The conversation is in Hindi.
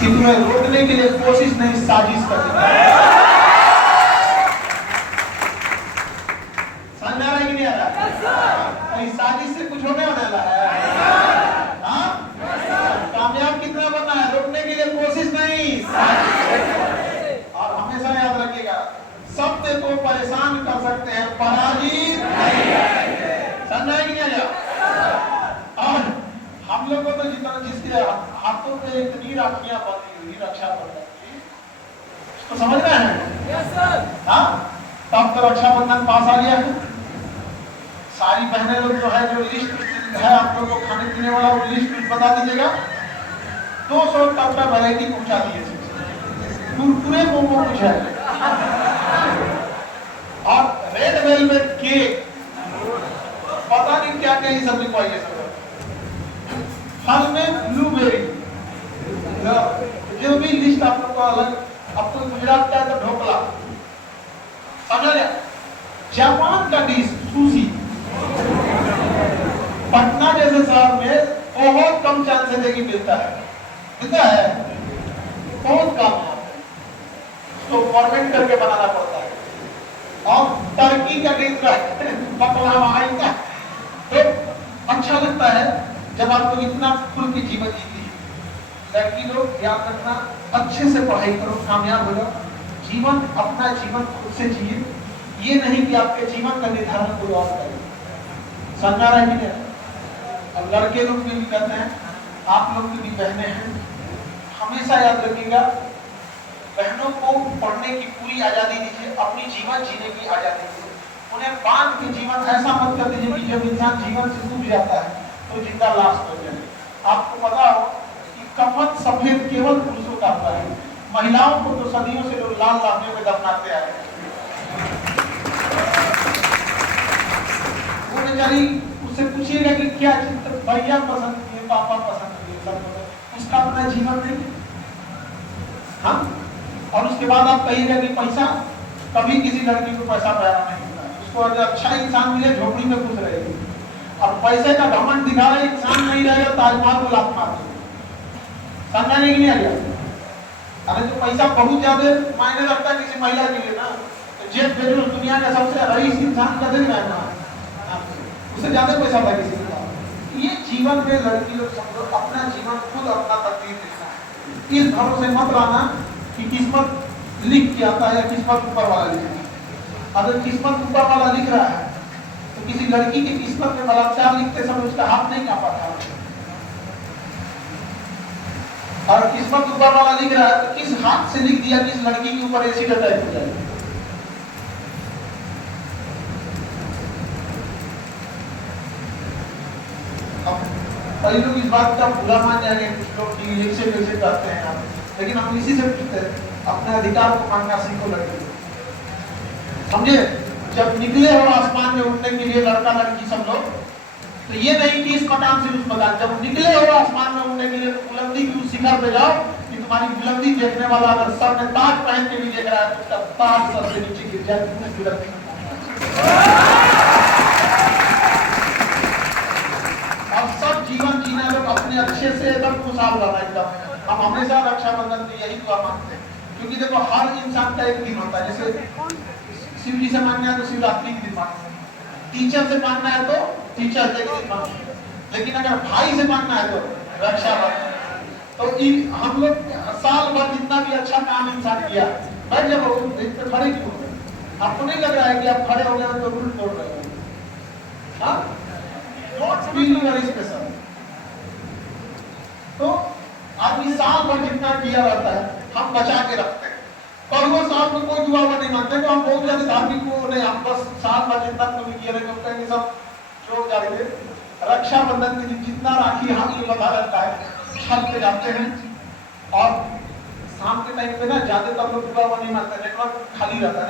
कि तुम्हें रोकने के लिए कोशिश नहीं साजिश करनी है। समझ आ रहा है कि नहीं आ रहा? इस साजिश से कुछ होने वाला है? हाँ? कामयाब कितना बनना है? रोकने के लिए कोशिश नहीं। और हमेशा याद रखिएगा, सत्य को परेशान कर सकते हैं, पराजित नहीं। समझ आया कि नहीं आया? और हम लोग को तो जितना जिसके हाथों पे इतनी राखियां बंधी हुई रक्षाबंधन की, तो समझ रहे हैं? हाँ, तब तो रक्षाबंधन पास आ गया है। सारी बहनें लोग जो है, जो लिस्ट है आप लोग को खाने पीने वाला, वो लिस्ट बता दीजिएगा। 200 तक का वैरायटी पहुंचा दिए, कुरकुरे मोमो कुछ है, और रेड वेलवेट केक, पता नहीं क्या क्या सब लिखवाइए सब। फल में ब्लूबेरी, जो भी लिस्ट आप लोग को अलग। अब तो गुजरात का है तो ढोकला, समझ लिया? जापान का डिश सुशी। पटना जैसे शहर में बहुत कम चांस है कि मिलता है, बहुत कम है, तो फॉर्मेट करके बनाना पड़ता है। और टर्की का डिश पकलावा आइता, तो अच्छा लगता है जब आप लोग इतना खुल के जीवन जीती है। लड़की लोग याद रखना, अच्छे से पढ़ाई करो, कामयाब हो जाओ। जीवन, अपना जीवन खुद से जिए, ये नहीं कि आपके जीवन का निर्धारण कोई और करे। समझा रहा है कि नहीं? अब लड़के लोग भी कहते हैं, आप लोग की भी बहनें हैं, हमेशा याद रखिएगा, बहनों को पढ़ने की पूरी आजादी दीजिए, अपनी जीवन जीने की आजादी दीजिए। उन्हें बांध के जीवन ऐसा मत कर दीजिए कि जब इंसान जीवन से डूब जाता है तो जिंदा लाश बन जाए। आपको पता हो कि कफन सफेद केवल पुरुषों का होता है, महिलाओं को तो सदियों से लोग लाल लाभियों में दफनाते आए हैं। वो बेचारी, उससे पूछिएगा कि क्या चित्र भैया पसंद किए, पापा पसंद किए, सब उसका अपना जीवन नहीं। हाँ, और उसके बाद आप कहिएगा कि पैसा, कभी किसी लड़की को पैसा प्यारा नहीं होता है। उसको अगर अच्छा इंसान मिले, झोपड़ी में खुश रहेगी। और पैसे का घमंड दिखा रहे इंसान नहीं रहेगा, ताजमहल को लात मार देगा। समझा नहीं कि नहीं आ गया? अरे तो पैसा बहुत ज्यादा मायने रखता है किसी महिला के लिए ना, तो जेफ बेजोस दुनिया का सबसे रईस इंसान का दिन है ना, उससे ज्यादा पैसा था किसी का। ये जीवन में लड़की लोग समझो, अपना जीवन खुद अपना तकदीर लिखना है। इस भरोसे मत रहना कि किस्मत लिख के आता है या किस्मत ऊपर वाला लिखता है। अगर किस्मत ऊपर वाला लिख रहा है तो किसी लड़की की किस्मत में बलात्कार लिखते समय उसका हाथ नहीं कांपा था, और किस्मत ऊपर वाला लिख रहा है तो किस हाथ से लिख दिया कि इस लड़की के ऊपर एसिड अटैक हो जाए। कई लोग इस बात का बुरा मान जाएंगे, कुछ लोग कि एक से कहते हैं आप, लेकिन हम इसी से पूछते हैं, अपने अधिकार को मांगना सीखो लड़की, समझे? जब निकले हो आसमान में उड़ने के लिए लड़का लड़की सब लोग, तो ये नहीं कि इस मकान से उस मकान, जब निकले हो आसमान में उड़ने के लिए तो बुलंदी की उस शिखर पे जाओ कि तुम्हारी बुलंदी देखने वाला अगर सर में ताज पहन के भी देख रहा है तो उसका ताज सर से नीचे गिर जाए, तुम्हें बुलंदी। और सब जीवन जीना लोग अपने अच्छे से एकदम खुशहाल रहना एकदम। हम हमेशा रक्षाबंधन में यही दुआ मांगते हैं, क्योंकि देखो हर इंसान का एक दिन होता है। जैसे शिव जी से मांगना है तो शिवरात्रि के दिन मांगना है, टीचर से मांगना है तो टीचर डे के दिन मांगना है, लेकिन अगर भाई से मांगना है तो रक्षाबंधन। तो हम लोग साल भर जितना भी अच्छा काम इंसान किया, बैठ जब खड़े क्यों हो? आपको नहीं लग रहा है कि आप खड़े हो गए तो रूल तोड़ रहे हो? हाँ, डोंट फील वेरी स्पेशल। तो आदमी साल भर जितना किया रहता है हम बचा के रखते हैं, पर वो साल में कोई दुआ नहीं मानते, तो हम बहुत ज्यादा धार्मिक को नहीं, हम बस साल भर जितना कोई किया रहते हैं सब जो जाएंगे। रक्षाबंधन के दिन जितना राखी हाथ में बंधा रहता है, छत पे जाते हैं, और शाम के टाइम पे ना ज्यादातर लोग दुआ नहीं मानते, नेटवर्क खाली रहता है।